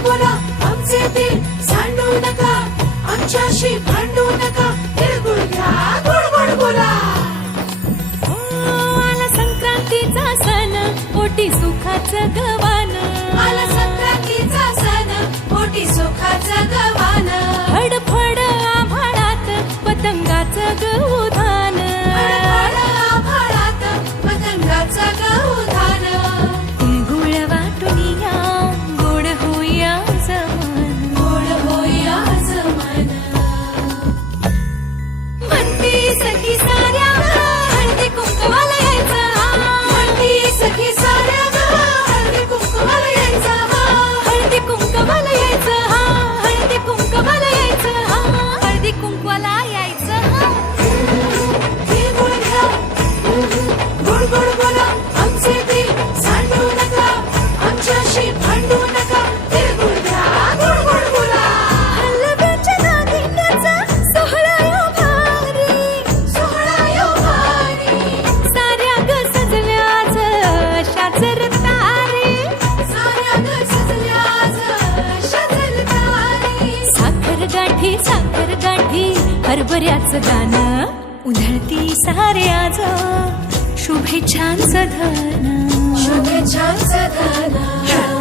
बोला आमचे दिल सांडू नका, आमच्याशी भांडू नका, तिळगुळ घ्या गोड गोड बोला. आला संक्रांतीचा सण, पोटी सुखाचं गवान. आला संक्रांतीचा सण, पोटी सुखाचं गवान. फडफड आभाळात पतंगाचं गवधान. फडफड आभाळात पतंगाचं गवधान. तिळगुळ वाटून या, गोड होऊया जमान. गोड होया जमान. म्हणती सखी साऱ्या हळदी कुंकवाला यायचं. म्हणती सखी साऱ्या ग, हळदी कुंकवाला यायचं. हळदी कुंकवाला यायचं. हळदी कुंकवाला यायचं. हळदी कुंकवाला यायचं. तिळगुळ घ्या गोड गोड बोला आमचे दिल सांडू नका, आमच्याशी भांडू नका, तिळगुळ घ्या गोड गोड बोला. हलव्याच्या दागिन्याचा सोहळा यो भारी. सोहळा यो भारी. साऱ्या ग सजल्या आज अशाच रतारी. साऱ्या ग सजल्या आज अशाच तारी. साखर गाठी हरभऱ्याचं गाणं. उधळती सारे आज शुभेच्छांचं धन. शुभेच्छांचं धन.